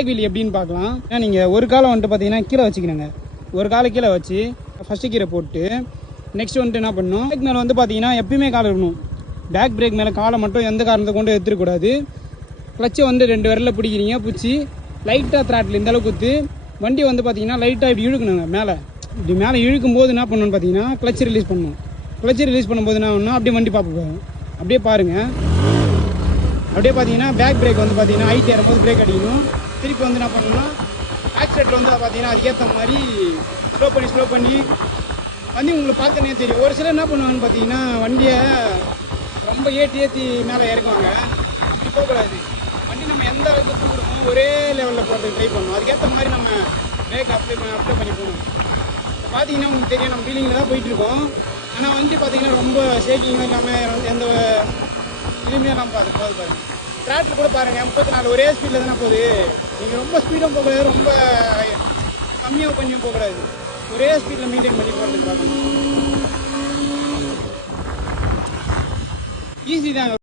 Back wheel எப்படின்னு பார்க்கலாம். நீங்கள் ஒரு காலை வந்துட்டு பார்த்தீங்கன்னா கீழே வச்சுக்கணுங்க. ஒரு காலை கீழே வச்சு ஃபஸ்ட்டு கீரை போட்டு நெக்ஸ்ட் வந்துட்டு என்ன பண்ணணும், பேக் மேலே வந்து பார்த்தீங்கன்னா எப்பயுமே காலை இருக்கணும். பேக் பிரேக் மேலே காலை மட்டும் எந்த காரணத்தை கொண்டு எடுத்துக்கூடாது. கிளச்சை வந்து 2 விரலில் பிடிக்கிறீங்க, பிடிச்சி லைட்டாக த்ராட்டில் இந்த அளவுக்கு குத்து வண்டி வந்து பார்த்தீங்கன்னா லைட்டாக இப்படி இழுக்கணுங்க. மேலே இப்படி மேலே இழுக்கும் போது என்ன பண்ணணும்னு பார்த்தீங்கன்னா கிளச்சை ரிலீஸ் பண்ணணும். கிளச்சை ரிலீஸ் பண்ணும்போது என்ன பண்ணணும், அப்படியே வண்டி பார்ப்போம். அப்படியே பாருங்கள். அப்படியே பார்த்தீங்கன்னா பேக் பிரேக் வந்து பார்த்தீங்கன்னா ஹைட் ஏறும்போது பிரேக் அடிக்கணும். திருப்பி வந்து என்ன பண்ணணும்னா ஆக்சிலேட்டர் வந்து பார்த்தீங்கன்னா அதுக்கேற்ற மாதிரி ஸ்லோ பண்ணி வண்டி உங்களுக்கு பார்த்தோன்னே தெரியும். ஒரு சிலர் என்ன பண்ணுவாங்கன்னு பார்த்தீங்கன்னா வண்டியை ரொம்ப ஏற்றி மேலே இறக்குவாங்க. அப்படி போகக்கூடாது. வண்டி நம்ம எந்த அளவுக்கு கொடுக்கணும் ஒரே லெவலில் போகிறதுக்கு ட்ரை பண்ணணும். அதுக்கேற்ற மாதிரி நம்ம பிரேக் அப்ளை பண்ணி போகணும். பார்த்தீங்கன்னா உங்களுக்கு தெரியும், நம்ம ஃபீலிங்கில் தான் போயிட்டுருக்கோம். ஆனால் வண்டி பார்த்தீங்கன்னா ரொம்ப ஷேக்கிங்கும் இல்லாமல் எந்த இதுவுமே நம்ம பாருங்கள். ட்ராட்டில் கூட பாருங்கள் 34 ஒரே ஸ்பீடில் தானே போகுது. நீங்கள் ரொம்ப ஸ்பீடாக போகக்கூடாது, ரொம்ப கம்மியாக பண்ணியும் போகக்கூடாது. ஒரே ஸ்பீடில் மெயின்டைன் பண்ணி போகிறதுக்கு பார்க்கணும். ஈஸி தான்.